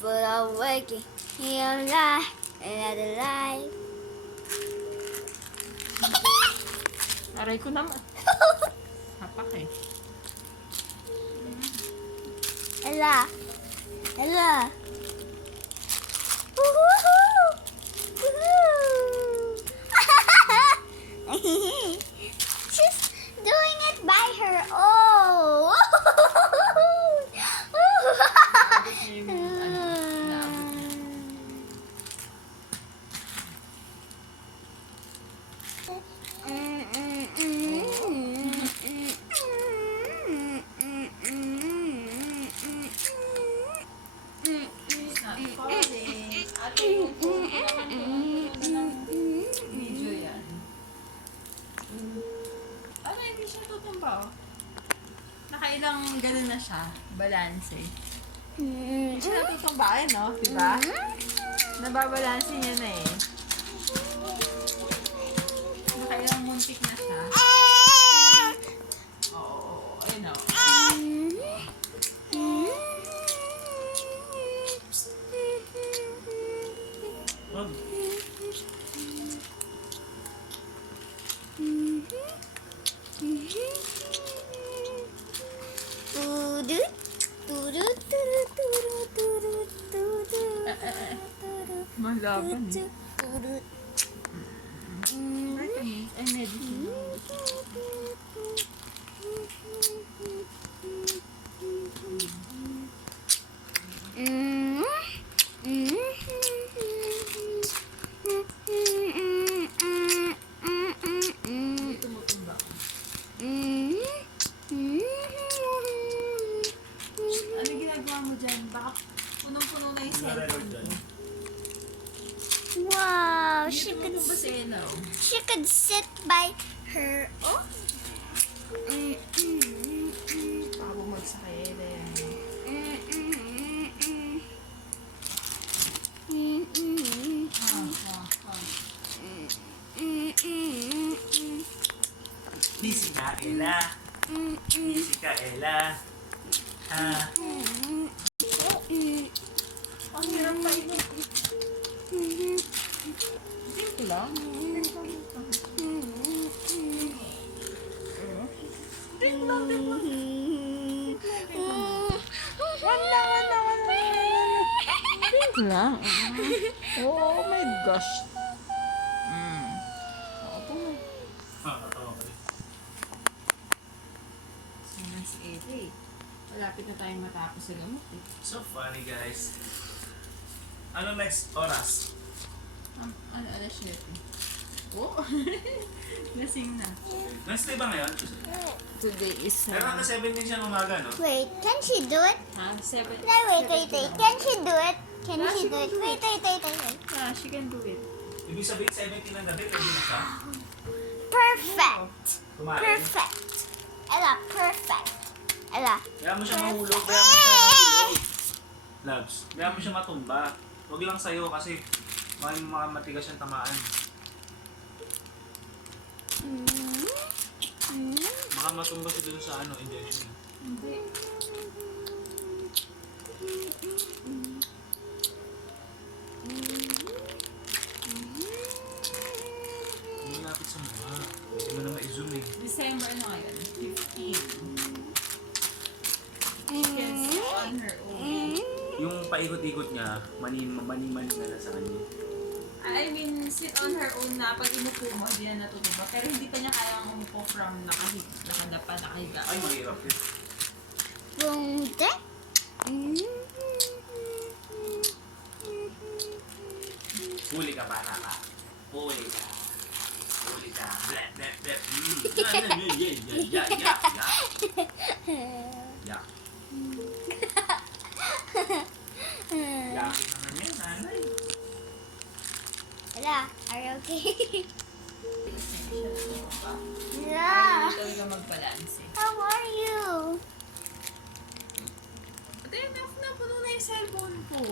full of working. You're alive, another life. Aray ko naman. Hapak eh. Ella. Ella. Woohoo! Woohoo! She's doing it by her own. Ate, yung phone ko naman video yan. Ano, hindi siya tutumba oh. Nakailang gano'n na siya. Balance eh. Hindi siya natutumba eh, no? Diba? Nababalanse niya na eh. Nakailang muntik na siya. Oo, ayun o. Malaban eh. Vitamins and medicine. Hindi tumutumba. Ano ginagawa mo dyan? Baka punong-puno na yung cellphone mo. Wow, Hindi tumutumba si Ella. she could sit by her own. Baka bumagsak kay Ella yan. Busy ka, Ella. Busy ka, Ella. Ang hirap pa ito. Simple lang. Drink lang, drink lang. Wala. Drink lang. Oh my gosh. Okay. Ayan si Ella eh. Malapit na tayong matapos sa gamot eh. So funny, guys. Ano next oras? Ano, alas 7. Oh! Lasing na. Wednesday ba ngayon? Today is Pero hanggang 17 siya ng umaga, no? Wait, can she do it? Ha? 7. No, wait. Can she do it? Can Yeah, she she do can it? do Wait. Yeah, she can do it. Ibig sabihin 17 ng gabi, pwede na siya? Perfect. Kumain. Perfect. Ella, perfect. Ella. Kaya mo siya mahulog, kaya mo siya mahulog. Labs, kaya mo siya matumba. Huwag lang sa'yo kasi mga matigas yung tamaan. Baka matumba siya dun sa injection. Hindi. Hindi lapit sa mukha. Hindi mo na ma-zoom eh. December ano ngayon? 15. She can sit on her own. Yung paikot-ikot niya, mani-mani na lang sa kanya. I mean, sit on her own na pag inupo mo, hindi na natutuba. Pero hindi pa niya kayang umupo from nakadapa, nakahiga. Ay, mahirap yun. Bunde. Huli ka, bata ka. Huli ka. Huli ka. Blep, blep, blep. Yeah. Yakin naman yan, nanay. Ella, are you okay? Hindi Ella, talaga mag-balance eh. how are you? Ate, enough na puno na yung cellphone ko.